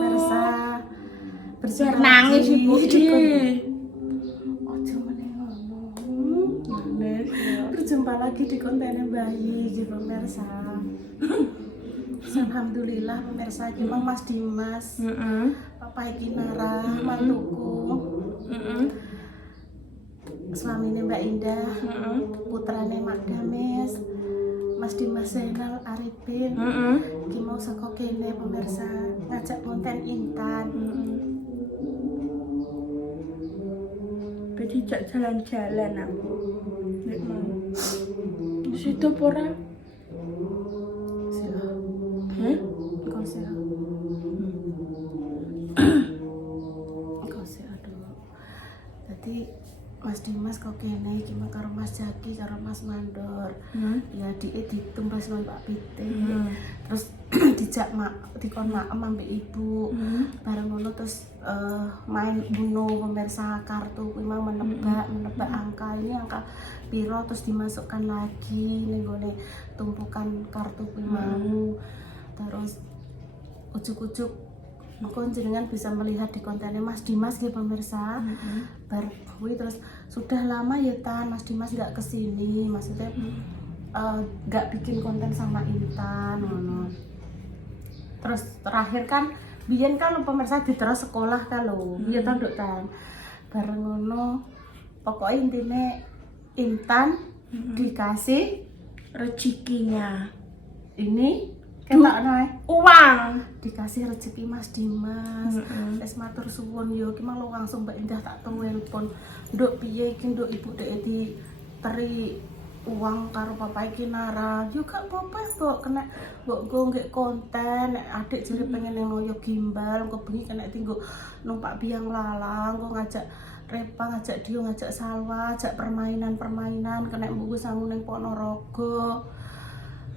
pemirsa. Nangis ibu Berjumpa lagi di konten bayi di pemirsa. Alhamdulillah pemirsa, iki Mas Dimas, Papa iki Nara, mantuku, suaminya Mbak Indah, putrane Mak Dames, Mas Dimas Zainal Arifin. Iki mau saka kene pemirsa, ngajak konten Intan. Jadi jak jalan-jalan aku. Nek mau. Situ pora. Sila. Kau sila. Kau sila dulu. Jadi Mas Dimas kok kene iki karo Mas Jaki karo Mas Mandor. Ya ditumbas nang Pak Pite. Terus dijak dikon maem ambek ibu. Bareng ngono terus main Uno pemirsa, kartu kuwi mau menebak angka ini angka piro, terus dimasukkan lagi ning gone tumpukan kartu kuwi mau. Terus ujuk-ujuk aku jenengan bisa melihat di kontennya Mas Dimas ya pemirsa. Bar kuwi terus sudah lama ya Tan Mas Dimas nggak kesini, maksudnya nggak bikin konten sama Intan ngono. Terus terakhir kan biyen kan pemirsa diterus sekolah kalau biyen ta Nduk Tan. Bareng ngono pokoknya intine Intan dikasih Rezekinya. ini ketokno Uang. dikasih rezeki Mas Dimas. Wis matur suwun yo iki mau langsung Mbak Indah tak telepon. Nduk piye iki Nduk ibu dek diteri uang karo papa iki Nara. Yo gak apa-apa Mbok, kena mbok go nggih konten. Nek adik jare pengen ngoyo gimbal, engko bengi kena tinggo numpak biang lalang, engko ngajak Repa, ngajak Dio, ngajak Salwa, ngajak permainan-permainan kena mbuku sangu ning Ponorogo.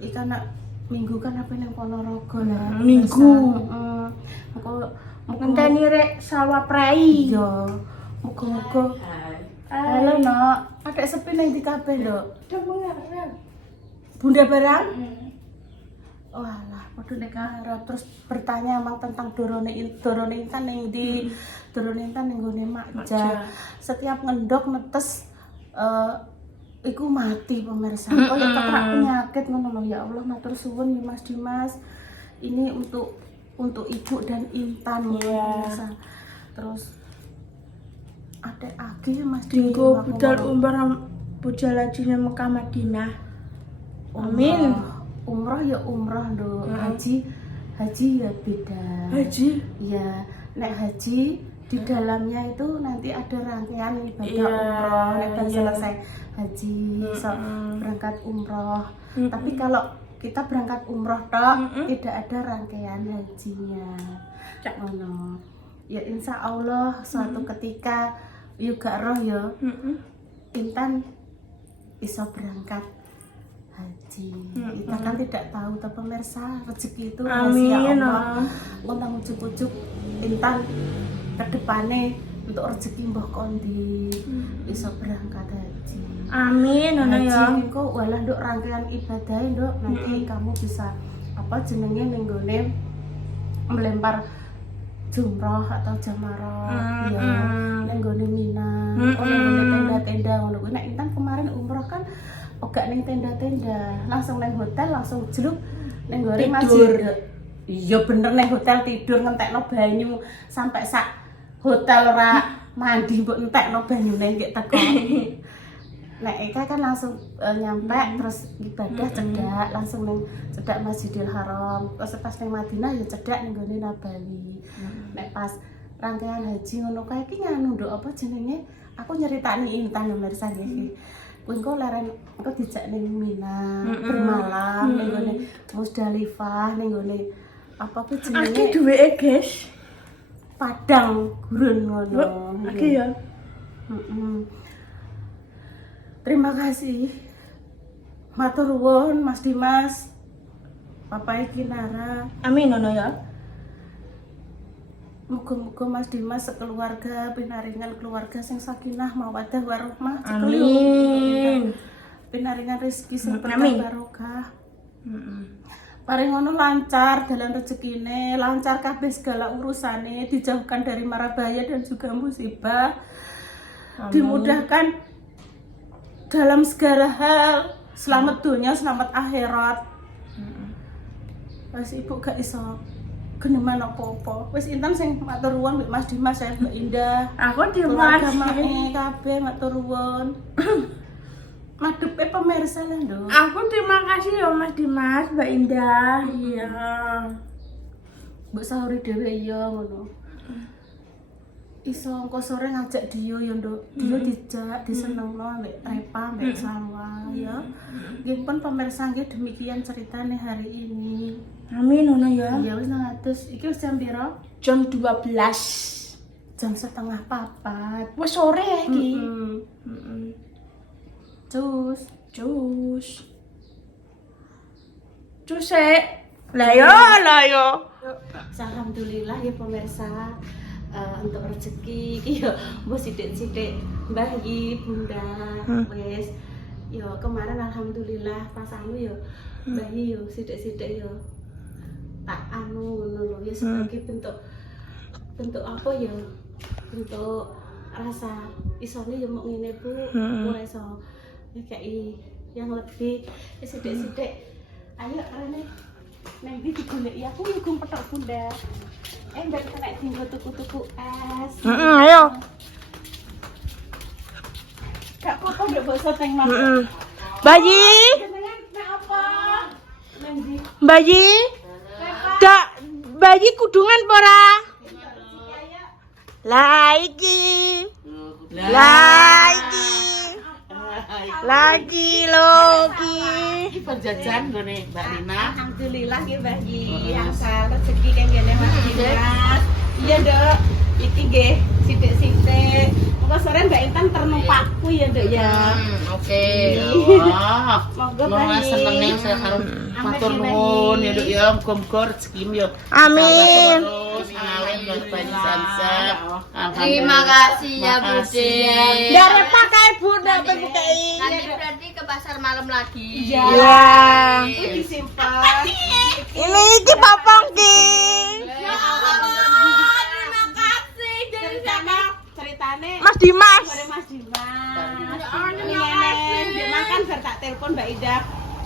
Iki anak minggu kan apa ning Ponorogo lah. Minggu. Engko Ngenteni rek Salwa Prei. yo muga-muga. Halo Nok, adek sepi ning ndi kabeh Nduk? Bunda barang? Walah, padha nek arep terus bertanya emang tentang dorone Intan ning ndi? Dorone Intan ning gone Makja. Setiap ngendok netes iku mati pemirsa. Kaya ketrak penyakit ngono lho. Ya Allah, matur suwun ya Mas Dimas. Ini untuk ibu dan Intan pemirsa. Terus adek Agi Mas Dinggo budal budal hajinya Mekah Madinah. Amin. Umroh ya umroh Nduk. Haji ya beda. Haji? Iya, nek haji di dalamnya itu nanti ada rangkaian ibadah umroh. Nek baru selesai haji so berangkat umroh. Tapi kalau kita berangkat umroh tok tidak ada rangkaian hajinya. Ngono. Ya insya Allah suatu ketika juga roh ya Intan bisa berangkat haji. Kita kan tidak tahu tapi pemirsa rezeki itu rahasia Allah. Untang ujuk-ujuk Intan ke depannya untuk rezeki mbah kondi bisa berangkat haji. Amin ngono ya. Haji kok walah Nduk rangkaian ibadah Nduk, nanti kamu bisa apa jenenge ning gone melempar jumroh atau jamarah ya ning gone Mina. Tenda-tenda ngono kuwi. Nek Intan kemarin umroh kan gak ning tenda-tenda, langsung nang hotel, langsung jeluk ning gone masjid. Iya bener ning hotel tidur ngentekno banyu sampai sak hotel ora mandi mbok entekno banyune nggih teko. Nek Eka kan langsung nyampe terus ibadah cedak langsung ning cedak Masjidil Haram. Terus pas ning Madinah ya cedak ning gone Nabawi. Nek pas rangkaian haji ngono kae iki nganu Nduk apa jenenge? Aku nyeritani Intan pemirsa nggih. Kuwi engko leren engko dijak ning Mina, bermalam ning gone Musdalifah, ning gone apa kuwi jenenge? Aki duweke, guys. Padang gurun ngono. Aki ya. Terima kasih. Matur nuwun Mas Dimas. Papa iki Nara. Amin ngono ya. Muga-muga Mas Dimas sekeluarga pinaringan keluarga sing sakinah mawaddah warahmah. Amin. Pinaringan rezeki sing Amin. barokah. Paling ngono lancar dalam rezekine, lancar kabeh segala urusane, dijauhkan dari mara bahaya dan juga musibah. Dimudahkan dalam segala hal, selamat dunia, selamat akhirat. Wes ibu gak iso geneman apa-apa. Wis Intan sing matur nuwun mbek Mas Dimas ya, Mbak Indah. Aku terima Keluarga kabeh matur nuwun. Madepe pemirsa lah, Nduk. Aku terima kasih ya Mas Dimas, Mbak Indah. Iya. Mbok sahuri dhewe ya ngono. Iso engko sore ngajak Dio ya, Nduk. Dio dijak, disenengno ambek Repa, ambek Salwa ya. Nggih pun pemirsa nggih demikian ceritane hari ini. Amin ngono ya. Ya wis ngatus. Iki wis jam piro? Jam 12. Jam 3:30. Wes sore ya iki. Cus. Cus lah yo. Alhamdulillah ya pemirsa. Untuk rezeki iki yo mbok sithik-sithik Mbah iki Bunda wis yo kemarin alhamdulillah pas anu yo Mbah yo sithik-sithik yo tak anu ngono lho ya sebagai bentuk apa ya bentuk rasa isone yo mok ngene Bu ora iso ngekeki yang lebih sithik-sithik ayo rene nang ndi digoleki aku yo gum petok Bunda mbak kena tinggal tuku-tuku es Ayo. Kak apa mbak basa teng mas Bayi. jenengan nek apa nang ndi Bayi. Dak bayi kudungan pora. Lagi logi. Iki penjajan gone Mbak Rina. Alhamdulillah nggih Mbah nggih asal rezeki kan ngene Mas Dimas. Iya Nduk iki nggih sithik-sithik monggo sore Mbak Intan ternumpakku ya Nduk ya. Oke. Wah. Monggo Monggo Mbah senenge saya karo matur nuwun ya Nduk ya muga-muga rezeki yo. Amin. Terus ngalim yo banyak samsa. Terima kasih ya Bude. Dari pakai Bunda PPKI. Nanti berarti ke pasar malam lagi. Iya. Ya. Iki disimpan. Ini iki papang ki. Ya Allah, terima kasih. Ceritane Mas Dimas. Sore Mas Dimas. Terima kasih. Dia makan bar tak telepon Mbak Ida.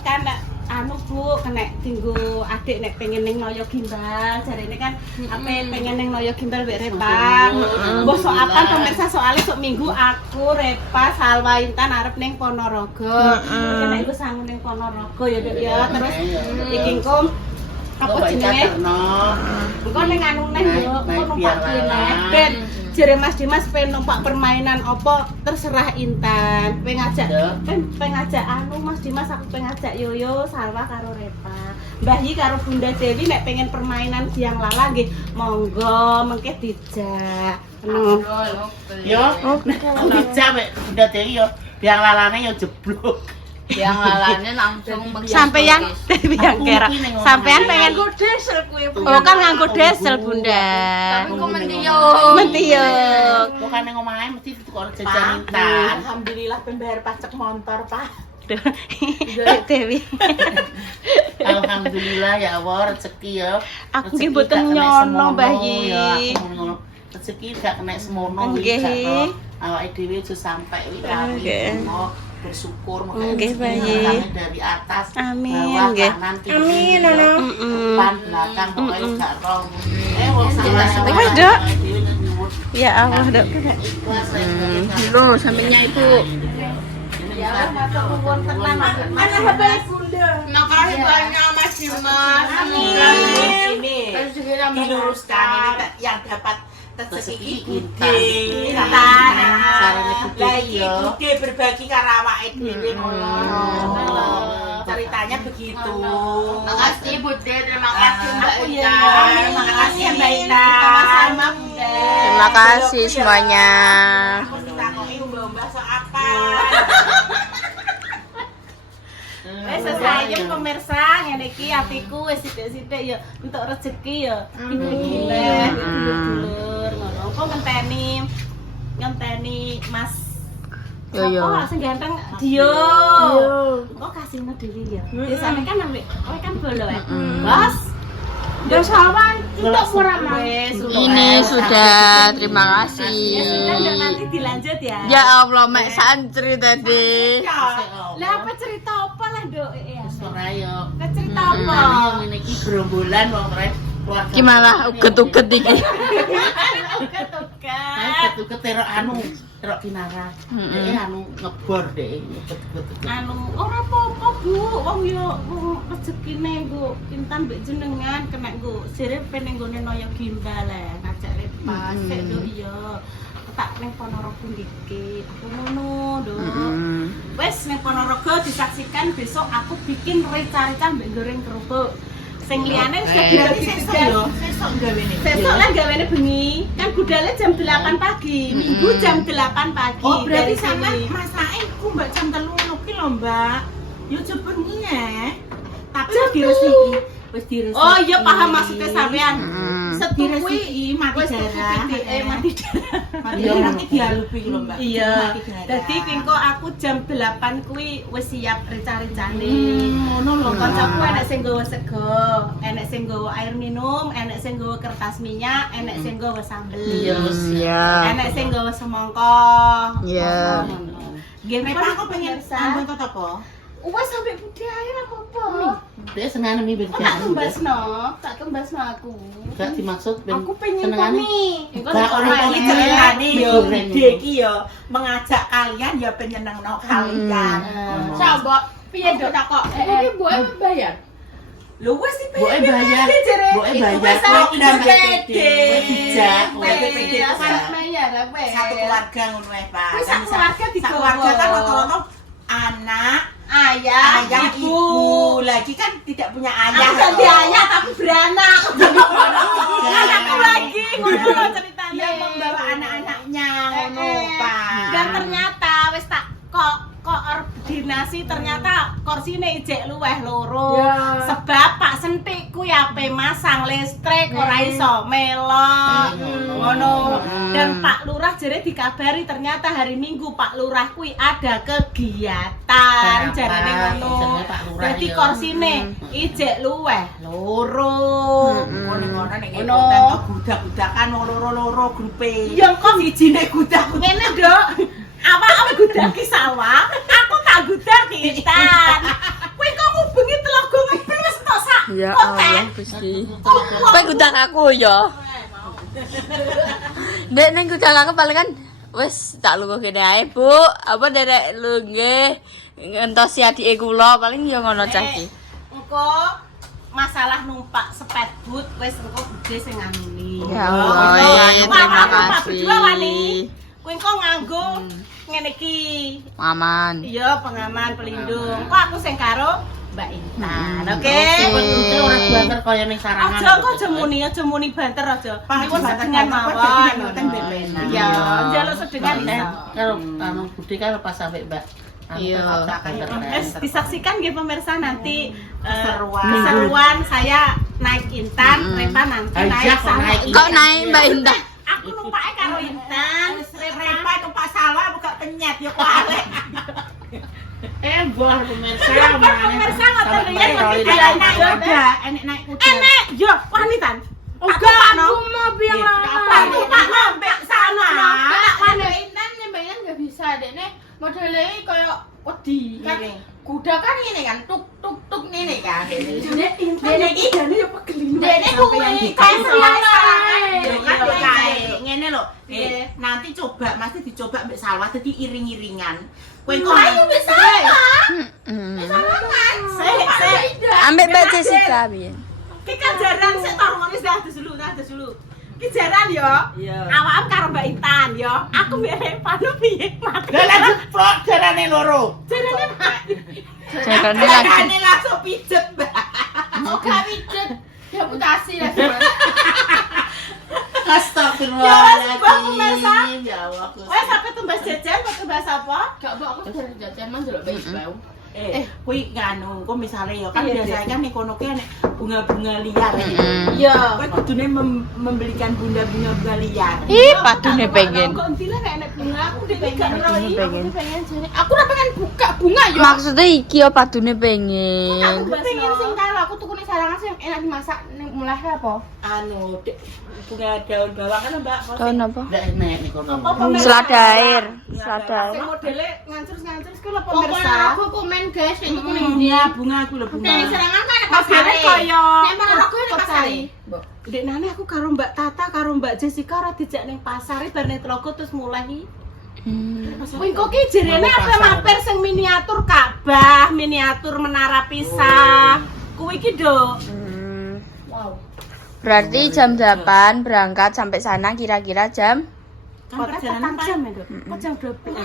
Kan anu Bu, kena tinggu adik nek pengen ning Noyo Gimbal. Jarene kan ape pengen ning Noyo Gimbal mbek Repa. Mbok sok apa pemirsa soalnya sok minggu aku Repa Salwa Intan arep ning Ponorogo. Kena iku sangu ning Ponorogo ya Dek ya. Terus iki engko apa jenenge? Engko ning anu neh yo, engko numpak neh. Ben jere Mas Dimas pengen numpak permainan apa terserah Intan. Pengen ngajak anu Mas Dimas aku pengen ngajak Yoyo, Salwa karo Repa. Mbah Yi karo Bunda Dewi nek pengen permainan siang lala nggih monggo mengke dijak. Ngono. Yo. Dijak mek Bunda Dewi yo. Biang lalane yo jeblok. Yang lalane langsung Sampeyan yang kira. Sampeyan pengen desel kuwi. Oh kan nganggo desel Bunda. Tapi kok mentiung. Mentiung. Kok kan ning omahe mesti tukar jajan Intan. Alhamdulillah pembayar pajak motor, Pak. Dewi. Alhamdulillah ya Allah rezeki ya. Aku nggih mboten nyono Mbah Yi. Rezeki gak kena semono Nggih. Awake dhewe aja sampai witari Nggih. bersyukur Nggih, Mbah Yi. dari atas Amin, bawah nggih. kanan kiri Amin, Nono. depan belakang pokoknya gak rong wong sama Wes, Dok. Ya Allah, Dok. Loh, sampingnya Ibu. Ya Allah, matur nuwun tenan. Mana HP Bunda? Makasih banyak Mas Dimas. Amin. Ini Ini diluruskan ini yang dapat rezeki Intan. Sarane Lah Budi iki ya. Bude berbagi karo awake dhewe ngono. Ceritanya begitu. Makasih Bude, terima kasih Mbak Aku Ida. ya. Terima kasih ya Mbak Ida. Sama-sama Bunda. Terima kasih semuanya. Aku ditakoki mbah-mbah sok apa. Wes sesayem pemirsa ngene iki atiku wis sithik-sithik ya entuk rezeki ya. Gile, dulur-dulur ngono. Kok ngenteni Mas Yo yo. Kok sing ganteng Dio. Kok kasihno dhewe ya. Biasane kan ambek kowe kan bolo ya. Bos. Ya sawan untuk murah wis. Ini sudah, terima kasih. Ya sudah nggak nanti dilanjut ya. Ya Allah, mek santri tadi. Lah apa cerita apa lah, Dok? Ya. Ora yo. Cerita apa? Ngene iki gerombolan wong rek keluarga. Gimana uget-uget iki? Ayo ketuket terok kinara. Dek anu ngebor dek. Anu ora apa-apa Bu, wong yo wong rezekine nggo Intan mbek jenengan kena nggo sirip peneng nggone noyo gimbal le ngajak lepas sik lho iya. Tak ning Ponorogo dikit. Aku ngono, Dok. Wes ning Ponorogo disaksikan besok aku bikin rica-rica mbek goreng kerupuk. Sing liyane wis Sesuk gawene. Sesuk lah gawene bengi. Kan budale jam 8 pagi, Minggu jam 8 pagi. Oh, berarti dari sampean sini. masake iku Mbak jam 3 ki lho, Mbak. Yo bengi ya. Tapi Jam wis diresiki. Wis diresiki. Oh iya paham maksudnya sampean. Diresiki Setuwi mati wis darah. mati darah. Mati darah ki dialupi lho, Mbak. Iya. Mati darah. Dadi kengko aku jam 8 kuwi wis siap rica-ricane. Ngono lho, Mbak. Kancaku enek sing nggawa sego, enek sing nggawa air minum, enek sing nggawa kertas minyak, enek sing nggawa sambel. Iya. Enek sing nggawa semangka. Iya. Nggih, Nek aku pengen ambon tot apa? Wes sampe budi air apa-apa. Dek senengane mi ben. Tak kembasno aku. Gak dimaksud ben. Aku pengen senengane. komi. Gak orang Iki iki ceritane yo goreng. gede iki yo mengajak kalian ya penyenengno kalian. Coba piye Dok takok? Ini buat bayar. Lho wis Boke bayar. Boke bayar. Wis Kowe aku udah PPD. Kowe dijak. Kowe PPD itu kan bayar apa? satu keluarga ngono wae, Pak. Wis sak keluarga digawa. Sak keluarga kan rata-rata anak, Ayah, ibu. Lagi kan tidak punya ayah. Aku ganti toh. ayah tapi beranak. Anakku lagi ngono ceritanya. Yang membawa anak-anaknya ngono, Pak. Dan ternyata wis tak koordinasi ternyata korsine ijek luweh loro. Sebab Pak Sentik ku ya ape masang listrik ora iso melok. Ngono. Dan Pak Lurah jare dikabari ternyata hari Minggu Pak Lurah kuwi ada kegiatan. Jarane ngono. Dadi korsine ijek luweh loro. Ngono-ngono nek Ngono. konten kok budak-budakan wong loro-loro grupe. Ya kok Sijine gudak. ngene, Dok. Awak gudaki sawah, aku tak gudaki Intan. Kowe kok ngubengi telaga ngebel wis tok sak. Ya Allah, Gusti. Kowe gudang aku ya. Dek ning gudang aku paling kan wis tak lunga kene ae, Bu. Apa derek lu nggih ngentosi adike kula paling ya ngono cah iki. Engko masalah numpak speedboat wis engko budhe sing nganuni. Ya Allah, terima kasih. Kowe engko nganggo ngene iki. Aman. Iya, pengaman pelindung. Kok aku sing karo Mbak Intan. Oke. Kowe ora banter kaya ning sarangan. Aja muni banter aja. Nyuwun sedengan mawon. Iya, njaluk sedengan iso. Kalau anu Budi kan pas sampai Mbak. Iya. Disaksikan nggih pemirsa nanti Keseruan. keseruan saya naik Intan, Repa nanti naik Ajak sama. naik Kok naik Mbak Indah? Aku numpake karo Intan, Repa itu Pak Sawah buka penyet ya kok alek. Buah pemirsa. Pemirsa ngoten riyen mesti Enek jalan naik kuda, enek naik kuda. Enek, yo wanitan. Enggak, aku mau biang Aku Pak nombek sana. Tak wani Intan nyembayang nggak bisa deh nih. Modelnya kayak wedi kan. Kuda kan ini kan tuk tuk tuk ini kan. Dene iki jane yo pegel. Dene kuwi kayak Ngene lho. Nanti coba masih dicoba mbek Salwa dadi iring-iringan. Kowe kok ayo bisa lah. Ambek Mbak Jessica piye? Ki kan jaran sik tarungan wis dah dulu. Ki jaran yo. Awakam karo Mbak Intan yo. Aku mbek Repa lu piye mati. Lah lanjut plok jarane loro. Jarane Jarane lagi. Jane langsung pijet, Mbak. Oke pijet. Reputasi lah. Astagfirullahaladzim. Ya Allah. Wes sampe tumbas jajan kok tumbas apa? Gak mbak aku dari jajan mah delok bayi bau. Kuwi nganu, kok misale ya kan biasanya nih kono ki enek bunga-bunga liar. Iya. Kowe kudune membelikan bunga-bunga liar. Ih, padune pengen. Kok entile nek enek bunga aku dipegang roi. Aku pengen jane. Aku ora pengen buka bunga yo. Maksudnya iki ya padune Aku pengen. pengen sing kalau aku tuku ning sarangan sing enak dimasak ning mulai apa? Anu, bunga daun bawang kan Mbak. Tahun apa? Ndak enak nih kono. Selada air. Selada air. Sing modele ngancur-ngancur ku lho Pemirsa, pemirsa. Aku komen guys nek tuku ning Bunga, bunga aku lho bunga. Ning sarangan kan Mas Gere kaya Nek marang aku nek pasare. Dek nane aku karo Mbak Tata karo Mbak Jessica ora dijak ning pasar bar ning Tlogo terus mulai iki. Wih kok ki jerene apa mampir sing miniatur Ka'bah, miniatur menara Pisa. Kuwi iki, Dok. Berarti jam 8 berangkat sampai sana kira-kira jam Kan perjalanan jam ya, Dok. Kok jam 12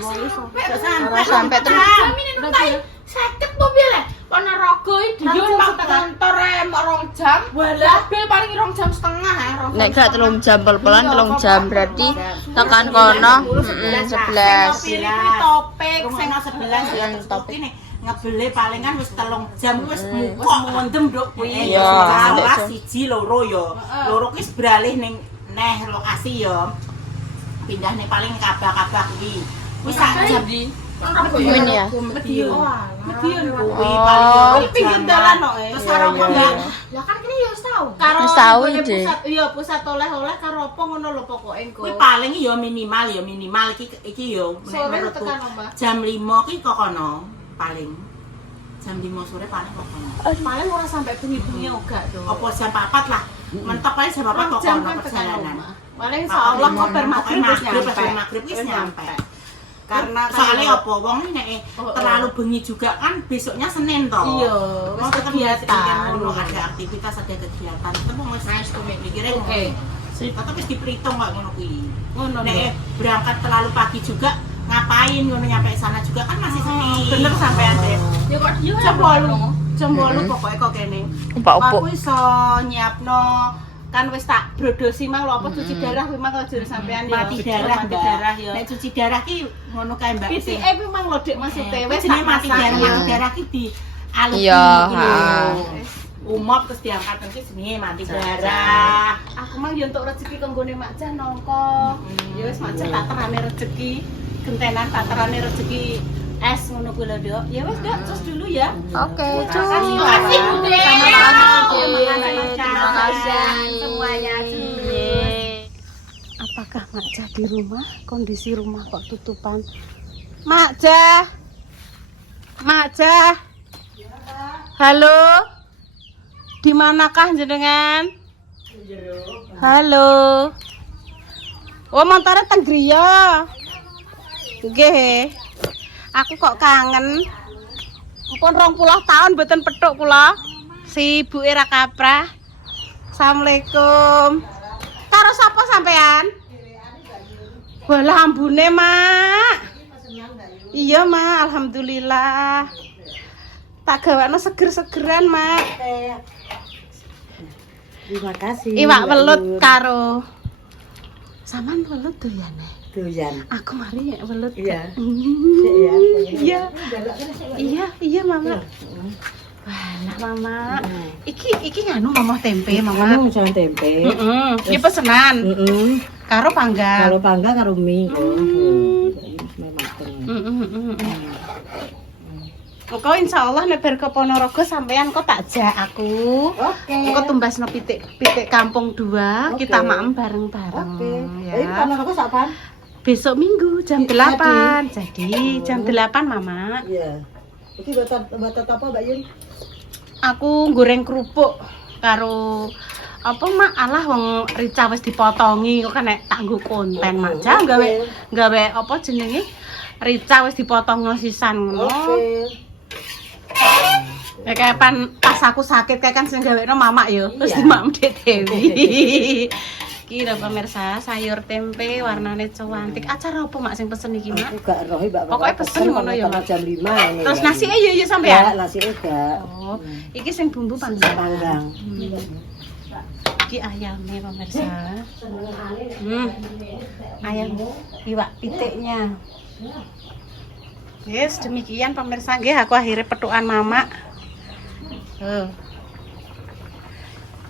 harus sampai terus. Jamine numpai 50 mobil le. Ponorogo iki dhewe mau kantor mok 2 jam. Mobil paling 2 jam setengah ya. Nek gak 3 jam pelan 3 jam berarti tekan kono 11. Pilih topik sing 11 ya topik nih ngebele palingan wis 3 jam wis mukok mendem nduk kuwi. Iya, Salah siji loro ya. Loro ki beralih ning lokasi ya. Pindah nih paling Kabah kuwi. Wis sak jam di Ini ya. Medion. Medion kuwi Oh. paling pinggir dalan kok. Terus karo apa Mbak? Lah kan kene ya wis tau. Karo Wis tau nggone ide. pusat iya pusat oleh-oleh karo apa ngono lho pokoke engko. Kuwi paling ya minimal iki ya Sore menurutku tekan Mbak. jam 5 ki kok kono paling. Jam 5 sore paling kok kono. Paling ora sampai bengi-bengi enggak, Dok. Apa jam 4 lah. Mentok paling jam 4 kok jam kono kan tekan perjalanan. omah. Paling insyaallah kok bar maghrib wis nyampe. Maghrib wis nyampe. Karena Soalnya apa wong ini nek terlalu bengi juga kan besoknya Senin toh. Iya, Mau wis tetep kegiatan. ngono ada aktivitas ada kegiatan. Tetep wong wis nice tuh mikire ngono. Oke. Tetep wis diperhitung kok ngono kuwi. Ngono Nek berangkat terlalu pagi juga ngapain ngono nyampe sana juga kan masih sepi. bener sampean, Dek. Ya kok dia Jam 8. Jam 8 pokoke kok kene. Upuk-upuk. Aku iso nyiapno kan wis tak brodosi mang lho apa cuci darah kuwi mang jare sampean ya. Mati darah, mati Mbak. darah ya. Nek cuci darah ki ngono kae Mbak. PTE kuwi mang lho Dek maksudnya wis jenenge tak mati darah. masak. Mati darah ki di alus Iya, gitu lho. ha. Umop terus diangkat nanti jenenge mati darah. Aku mang yo entuk rezeki kanggone Mak Jah nongko. Ya wis Mak Jah tak terane rezeki gentenan tak terane rezeki es ngono kuwi lho, Dok. Ya wis, Dok, terus dulu ya. Oke, Terima kasih, kasih, Budi. Terima kasih. Semuanya. Apakah Mak Jah di rumah? Kondisi rumah kok tutupan. Mak Jah. Mak Jah. Halo. Di manakah jenengan? Halo. Oh, montore teng griya. Nggih. Aku kok kangen. Pun 20 tahun mboten petuk kula. Si ibuke ra kaprah. Assalamualaikum. Karo sapa sampean? Walah ambune, Mak. Iya, Mak, alhamdulillah. Tak gawakno seger-segeran, Mak. Terima kasih. Iwak welut karo sampean welut doyane. doyan. Aku mari ya welut. Iya. Iya. Iya, iya, Mama. Wah, Mama. Iki nganu Mama tempe, Mama. Kamu jangan tempe. Heeh. Iki pesenan. Karo panggang. Kalau panggang karo mie. Kok insyaallah nek bar ke Ponorogo sampean kok tak jak aku. Oke. Engko tumbasno pitik kampung 2, kita maem bareng-bareng Oke. ya. Ini Ponorogo kapan? Besok Minggu jam 8. Jadi jam 8 Mama. Iya. Iki buat apa Mbak Yun? Aku goreng kerupuk karo apa Mak alah wong rica wis dipotongi kok kan nek tak nggo konten Mak Jah gawe apa jenenge rica wis dipotongno sisan ngono. Nek kapan pas aku sakit kayak kan sing gawekno Mama yo terus di Mak Dek Dewi. Iki lho pemirsa, sayur tempe warnane cantik. Acara apa Mak sing pesen iki Mak? Aku gak roh Mbak. Pokoknya pesen ngono ya, Mak. Jam 5 ini. Terus nasi yo sampean. ya, nasi enggak. Oh, iki sing bumbu panggang. Panggang. Iki ayamnya pemirsa. Ayam iwak pitiknya. Yes, demikian pemirsa nggih aku akhirnya petukan Mama.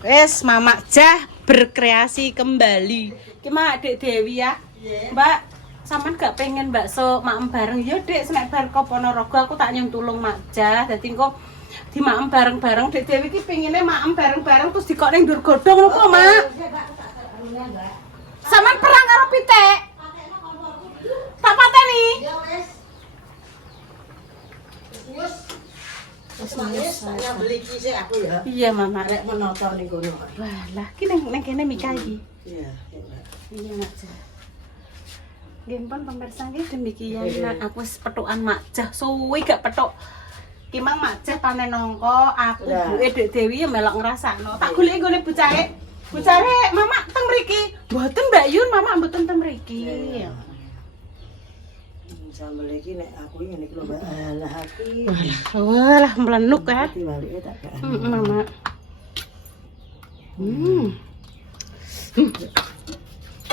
Wes Mama Jah berkreasi kembali. Iki Mak Dek Dewi ya. Mbak, sampean gak pengen bakso maem bareng ya Dek, senek bar kok Ponorogo aku tak nyung tulung Makjah. Dadi engko di maem bareng-bareng Dek Dewi iki pengine maem bareng-bareng terus dikok ning ndur godhong lho kok, Mak. Sampean perang karo pitik. Tak pateni. Ya wis. Wis. Wis tak beli iki sik aku ya. Iya, Mama. Rek menapa ning kono. Walah, ki ning kene Mika iki. Iya. Iya, Makjah. Nggih pun pemirsa nggih demikian aku wis petukan Makjah suwi gak petuk. Ki mang Makjah panen nongko, aku buke Dek Dewi ya melok ngrasakno. Tak goleki nggone bocahe. Bocahe, Mama teng mriki. Mboten Mbak Yun, Mama mboten teng mriki. Sambel iki nek aku ngene iki lho Mbak. Alah iki. Walah mlenuk ya. Diwalike tak gak. Mama.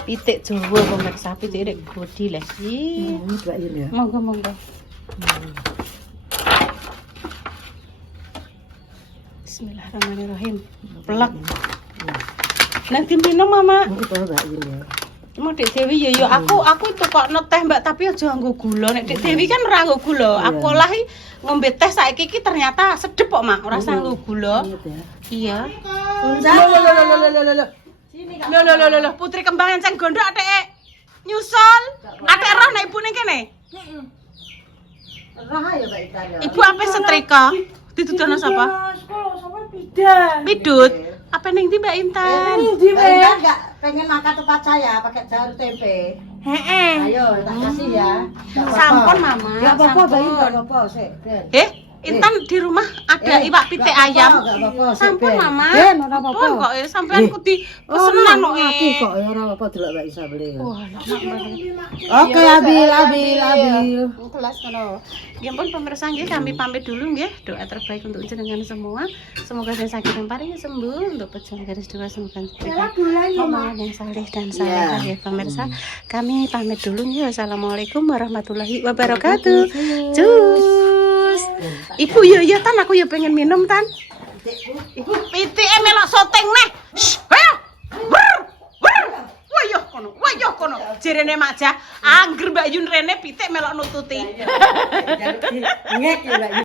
Pitik Jawa pemirsa, pitik rek godi lah. Ih, Mbak Yun ya. monggo. Bismillahirrahmanirrahim. Pelak. Nanti minum Mama. Iki to Mbak Yun ya. Mau Dek Dewi ya aku itu kok teh Mbak tapi aja nggo gula. Nek Dek Dewi kan ora nggo gula. Aku olahi ngombe teh saiki iki ternyata sedep kok Mak, ora usah nggo gula. Iya. Loh, putri kembang enceng gondok ateke nyusul. Atek roh nek ibune kene. Rah ya Mbak Ita ya. Ibu ape setrika? Ditudono sapa? Pidut. Apa ning ndi Mbak Intan? Mbak enggak pengen makan tempat saya pakai jalur tempe. Heeh. Ayo tak kasih ya. Sampun Mama. Enggak apa-apa Mbak Yun, sampun. enggak apa-apa sik. Intan di rumah ada iwak pitik ayam. Sampun Mama. Ben ora apa-apa. Pun kok sampean kudu pesenan kok Iki kok ya ora apa-apa delok Mbak Isa beli. Wah, Oke, Abil. kelas ngono. Nggih pun pemirsa nggih kami pamit dulu nggih. Doa terbaik untuk jenengan semua. Semoga saya sakit dan paling sembuh untuk pejuang garis dua semoga omongan yang saleh dan salehah ya pemirsa. Kami pamit dulu nggih. Wassalamualaikum warahmatullahi wabarakatuh. Cus. Ibu yo tan aku yo pengen minum tan. Ibu pitike melok soteng neh. Ayo. Wayo kono. Jerene Makjah, angger Mbak Yun rene pitik melok nututi. Ngek ya Mbak Yun.